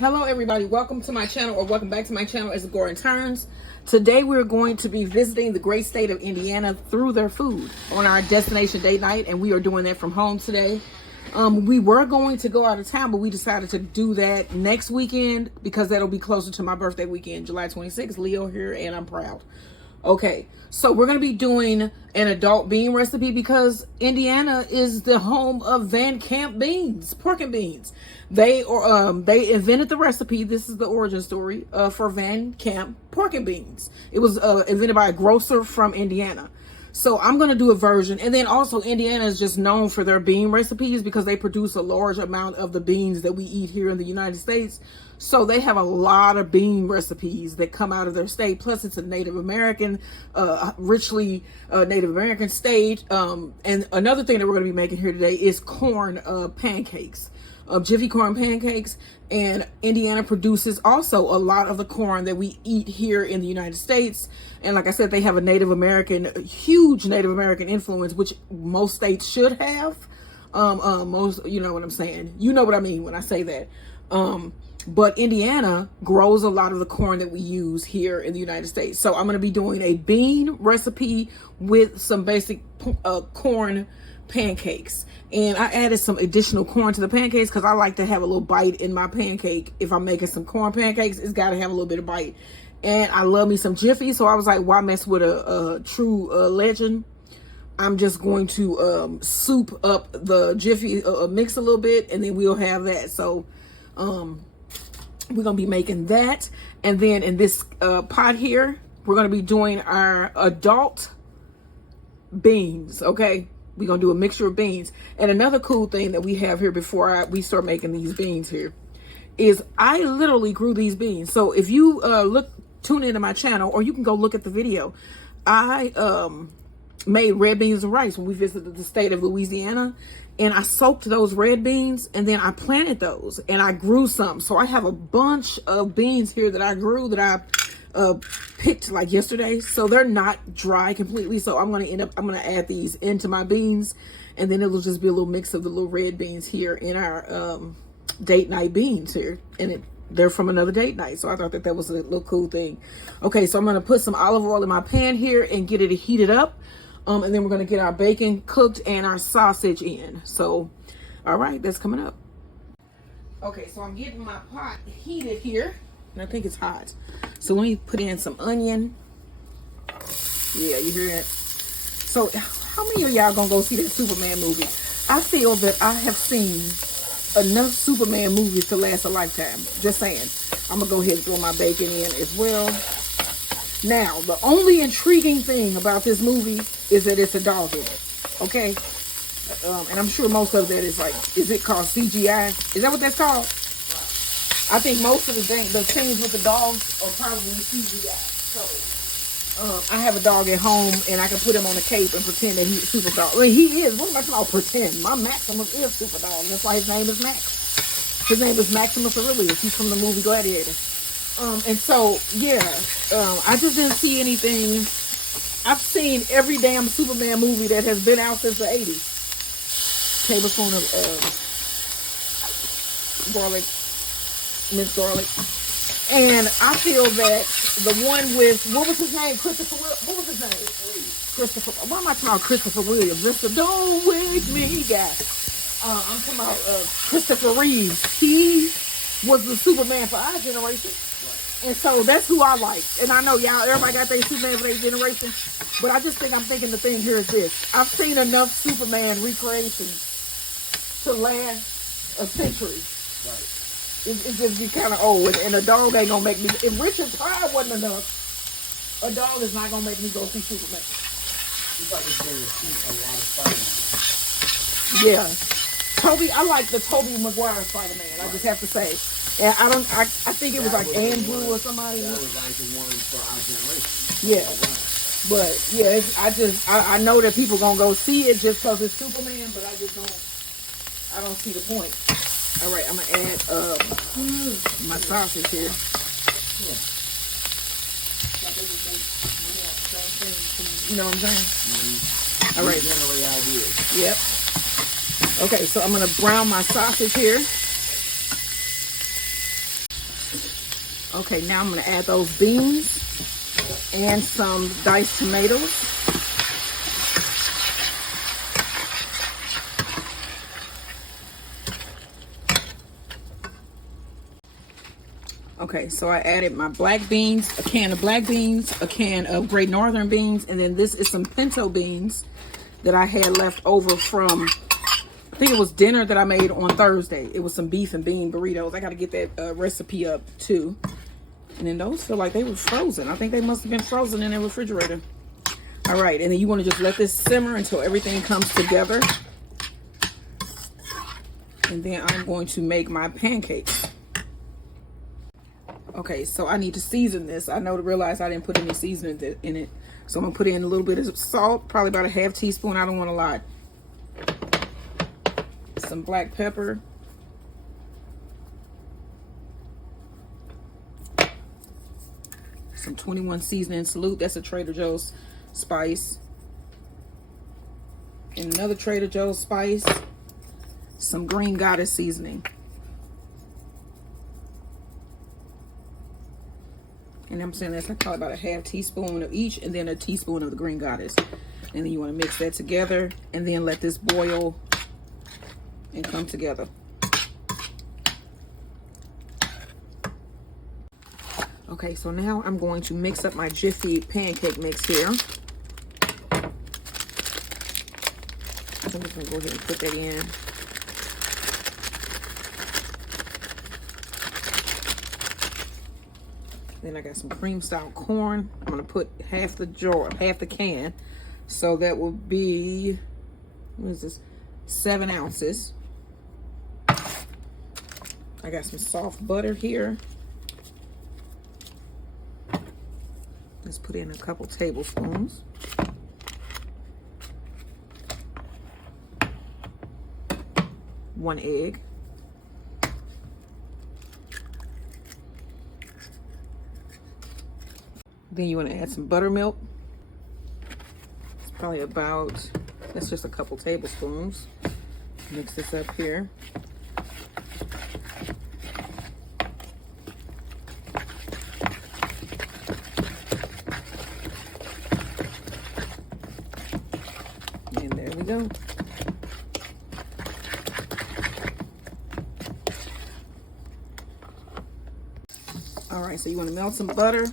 Hello everybody, welcome to my channel, or welcome back to my channel as Gordon Turns. Today we're going to be visiting the great state of Indiana through their food on our destination date night, and we are doing that from home today. We were going to go out of town, but we decided to do that next weekend because that'll be closer to my birthday weekend, July 26th. Leo here, and I'm proud. Okay, so we're going to be doing an adult bean recipe because Indiana is the home of Van Camp beans, pork and beans. They invented the recipe. This is the origin story for Van Camp pork and beans. It was invented by a grocer from Indiana. So I'm going to do a version. And then also Indiana is just known for their bean recipes because they produce a large amount of the beans that we eat here in the United States. So they have a lot of bean recipes that come out of their state. Plus it's a Native American, richly Native American state. And another thing that we're going to be making here today is corn pancakes. Jiffy corn pancakes. And Indiana produces also a lot of the corn that we eat here in the United States. And like I said, they have a Native American, huge Native American influence, which most states should have. Most, you know what I'm saying? You know what I mean when I say that. But Indiana grows a lot of the corn that we use here in the United States. So I'm going to be doing a bean recipe with some basic corn pancakes. And I added some additional corn to the pancakes because I like to have a little bite in my pancake. If I'm making some corn pancakes, it's got to have a little bit of bite. And I love me some Jiffy, so I was like, why mess with a true legend? I'm just going to soup up the Jiffy mix a little bit, and then we'll have that. So we're going to be making that. And then in this pot here, we're going to be doing our adult beans, okay? We're going to do a mixture of beans. And another cool thing that we have here before we start making these beans here is I literally grew these beans. So if you tune into my channel, or you can go look at the video, I made red beans and rice when we visited the state of Louisiana. And I soaked those red beans, and then I planted those, and I grew some. So I have a bunch of beans here that I grew that I picked like yesterday. So they're not dry completely. So I'm going to add these into my beans, and then it'll just be a little mix of the little red beans here in our date night beans here. And they're from another date night. So I thought that was a little cool thing. Okay, so I'm going to put some olive oil in my pan here and get it heated up. And then we're going to get our bacon cooked and our sausage in. So, all right, that's coming up. Okay, so I'm getting my pot heated here. And I think it's hot. So let me put in some onion. Yeah, you hear it? So how many of y'all going to go see that Superman movie? I feel that I have seen enough Superman movies to last a lifetime. Just saying. I'm going to go ahead and throw my bacon in as well. Now, the only intriguing thing about this movie is that it's a dog in it, okay? And I'm sure most of that is like, is it called CGI? Is that what that's called? I think most of the scenes with the dogs are probably CGI. So, I have a dog at home, and I can put him on a cape and pretend that he's a super dog. I mean, he is. What am I talking about pretend? My Maximus is super dog. That's why his name is Max. His name is Maximus Aurelius. He's from the movie Gladiator. And so, yeah, I just didn't see anything. I've seen every damn Superman movie that has been out since the 80s. Tablespoon of garlic, minced garlic. And I feel that the one with, what was his name? Christopher, what was his name? Christopher, why am I talking about Christopher Williams? Mr. Don't Wake Me guy. I'm talking about Christopher Reeves. He was the Superman for our generation. And so that's who I like. And I know y'all, everybody got their Superman for their generation. But I'm thinking the thing here is this. I've seen enough Superman recreations to last a century. Right. It's just be kind of old. And a dog ain't going to make me, if Richard Pryor wasn't enough, a dog is not going to make me go see Superman. It's like it's going to see a lot of Spider-Man. Yeah. I like the Tobey Maguire Spider-Man, I just have to say. And I think it was like Andrew or somebody. That was like the one for our generation. Yeah. But yeah, I know that people gonna go see it just because it's Superman, but I don't see the point. All right, I'm gonna add my sausage here. You know what I'm saying? Mm-hmm. All right. Yep. Okay, so I'm gonna brown my sausage here. Okay, now I'm gonna add those beans and some diced tomatoes. Okay, so I added my black beans, a can of black beans, a can of Great Northern beans, and then this is some pinto beans that I had left over from, I think it was dinner that I made on Thursday. It was some beef and bean burritos. I got to get that recipe up too. And then those feel like they were frozen. I think they must have been frozen in the refrigerator. All right, and then you want to just let this simmer until everything comes together. And then I'm going to make my pancakes. Okay, so I need to season this. I know to realize I didn't put any seasoning in it. So I'm gonna put in a little bit of salt, probably about a half teaspoon. I don't want a lot. Some black pepper. Some 21 seasoning salute. That's a Trader Joe's spice. And another Trader Joe's spice. Some Green Goddess seasoning. And I'm saying that's like probably about a half teaspoon of each, and then a teaspoon of the Green Goddess. And then you want to mix that together and then let this boil and come together. Okay, so now I'm going to mix up my Jiffy pancake mix here. I'm just going to go ahead and put that in. Then I got some cream style corn. I'm gonna put half the can. So that will be, what is this? 7 ounces. I got some soft butter here. Let's put in a couple tablespoons. One egg. Then you want to add some buttermilk. It's probably about, that's just a couple tablespoons. Mix this up here. And there we go. All right, so you want to melt some butter.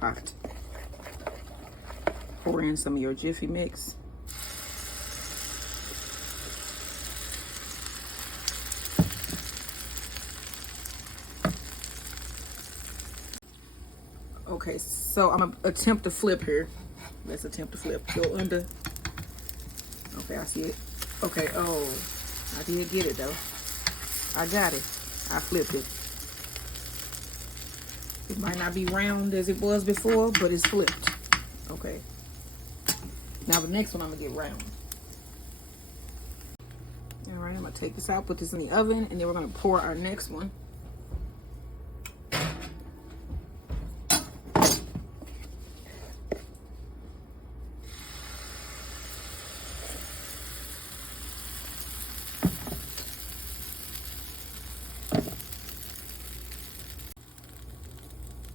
Hot. Pour in some of your Jiffy mix. Okay, so I'm gonna attempt to flip here. Let's attempt to flip. Go under. Okay, I see it. Okay, oh, I did get it though. I got it. I flipped it. It might not be round as it was before, but it's flipped. Okay. Now the next one I'm gonna get round. All right, I'm gonna take this out, put this in the oven, and then we're gonna pour our next one.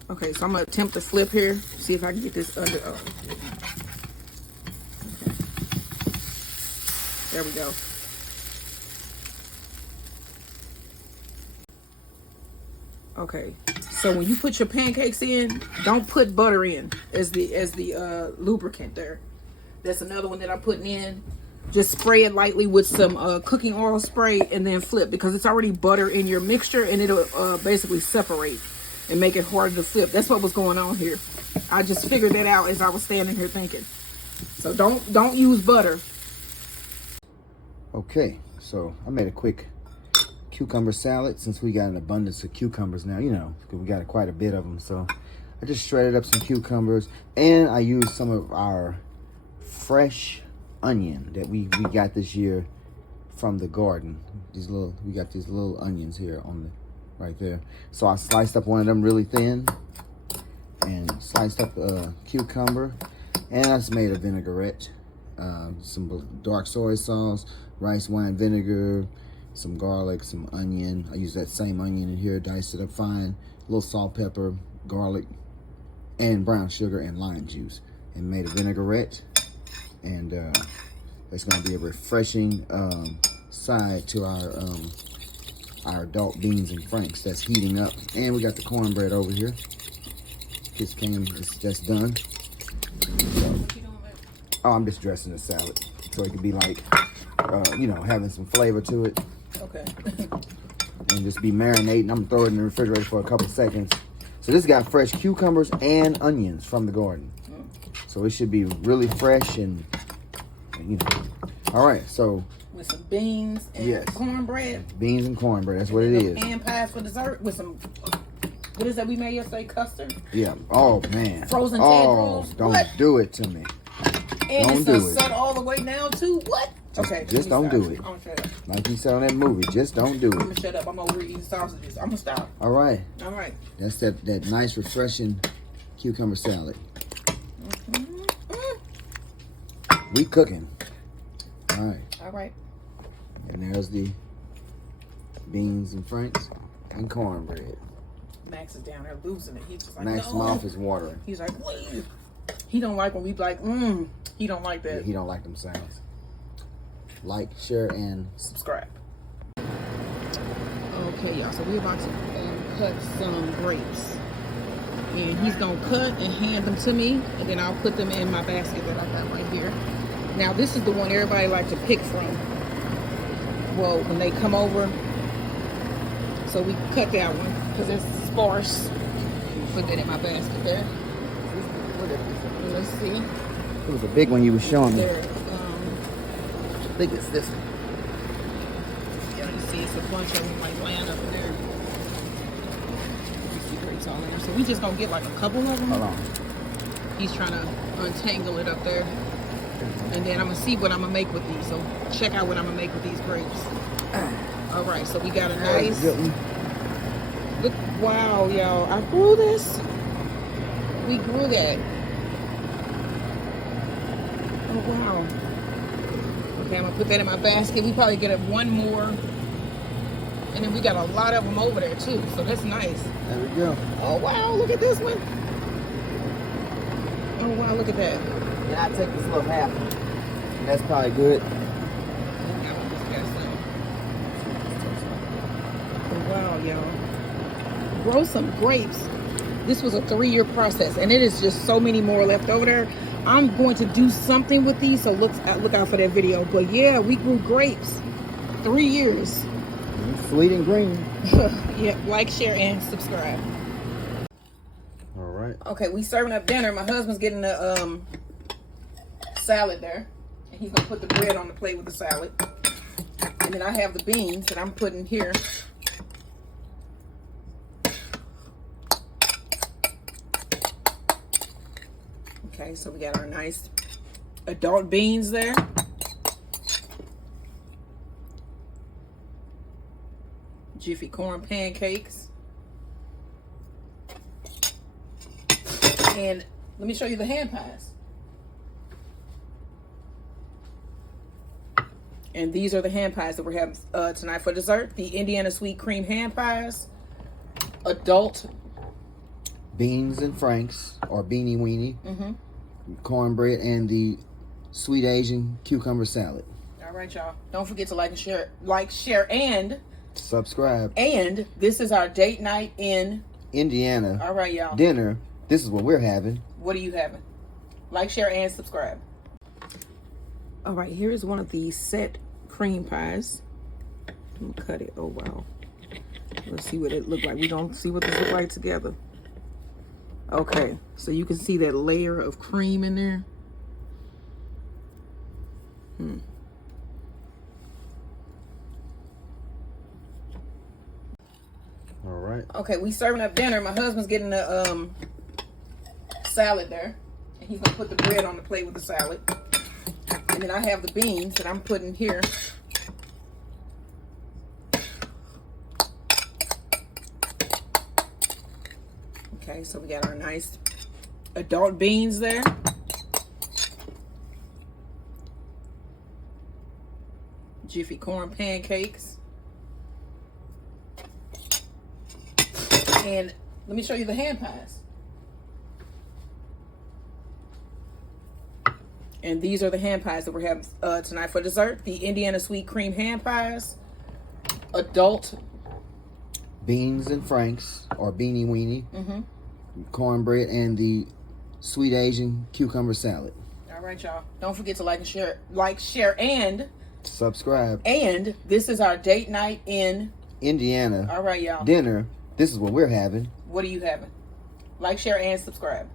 Okay, so I'm gonna attempt to flip here, see if I can get this under. Oh. Okay. There we go. Okay, so when you put your pancakes in, don't put butter in as the lubricant there. That's another one that I'm putting in. Just spray it lightly with some cooking oil spray and then flip, because it's already butter in your mixture and it'll basically separate and make it harder to flip. That's what was going on here. I just figured that out as I was standing here thinking. So don't use butter. Okay, so I made a quick cucumber salad since we got an abundance of cucumbers now, you know, because we got quite a bit of them. So I just shredded up some cucumbers, and I used some of our fresh onion that we got this year from the garden. We got these little onions here on the right there. So I sliced up one of them really thin and sliced up a cucumber, and I just made a vinaigrette, some dark soy sauce, rice wine vinegar, some garlic, some onion. I use that same onion in here, diced it up fine. A little salt, pepper, garlic, and brown sugar and lime juice. And made a vinaigrette. And it's going to be a refreshing side to our adult beans and franks that's heating up. And we got the cornbread over here. That's done. So, oh, I'm just dressing the salad so it could be like, you know, having some flavor to it. Okay. And just be marinating. I'm gonna throw it in the refrigerator for a couple seconds. So this got fresh cucumbers and onions from the garden. So it should be really fresh and you know. All right, so with some beans and cornbread. Beans and cornbread. That's what it is. Pan pies for dessert with some. What is that we made yesterday? Custard. Yeah. Oh man. Frozen tendrils. Don't do it to me. And don't do it. Set all the way down too. What? Okay. Just don't do it. I'm gonna shut up. Like you said on that movie, just don't do it. I'm gonna shut up. I'm over eating sausages. I'm gonna stop. All right. All right. That's that nice refreshing cucumber salad. We cooking. All right. All right. And there's the beans and franks and cornbread. Max is down there losing it. He's just like, Max's mouth is watering. He's like, wait. He don't like when we be like, He don't like that. Yeah, he don't like them sounds. Like, share, and subscribe. Okay, y'all. So we're about to cut some grapes. And he's going to cut and hand them to me. And then I'll put them in my basket that I got right here. Now, this is the one everybody likes to pick from. Well, when they come over. So we cut that one because it's sparse. Put that in my basket there. Let's see. It was a big one you were showing me. There, I think it's this one. Yeah, you see it's a bunch of them like laying up in there. You see grapes all in there. So we just gonna get like a couple of them. Hold on. He's trying to untangle it up there. And then I'm gonna see what I'm gonna make with these. So check out what I'm gonna make with these grapes. All right, so we got a nice. Look, wow, y'all! I grew this. We grew that. Oh wow. Okay, I'm gonna put that in my basket. We probably get one more, and then we got a lot of them over there too. So that's nice. There we go. Oh wow! Look at this one. Oh wow! Look at that. Yeah, I take this little half. That's probably good. Oh, wow, y'all. Grow some grapes. This was a 3-year process, and it is just so many more left over there. I'm going to do something with these, so look out for that video. But yeah, we grew grapes. 3 years. Sweet and green. Yeah, like, share, and subscribe. All right. Okay, we serving up dinner. My husband's getting the salad there, and he's gonna put the bread on the plate with the salad. And then I have the beans that I'm putting here. Okay, so we got our nice adult beans there. Jiffy corn pancakes. And let me show you the hand pies. And these are the hand pies that we're having tonight for dessert. The Indiana sweet cream hand pies. Adult. Beans and franks, or beanie weenie. Cornbread, and the sweet Asian cucumber salad. All right, y'all. Don't forget to like, share, and subscribe. And this is our date night in Indiana. All right, y'all. Dinner. This is what we're having. What are you having? Like, share, and subscribe. All right, here is one of the set cream pies. I'm gonna cut it. Oh wow. Let's see what it looked like. We don't see what this look like together. Okay, so you can see that layer of cream in there. All right. Okay, we serving up dinner. My husband's getting the salad there, and he's gonna put the bread on the plate with the salad. And then I have the beans that I'm putting here. Okay, so we got our nice adult beans there. Jiffy corn pancakes. And let me show you the hand pies. And these are the hand pies that we're having tonight for dessert. The Indiana sweet cream hand pies. Adult. Beans and Franks, or Beanie Weenie. Mm-hmm. Cornbread, and the sweet Asian cucumber salad. All right, y'all. Don't forget to like and share. Like, share, and subscribe. And this is our date night in Indiana. All right, y'all. Dinner. This is what we're having. What are you having? Like, share, and subscribe.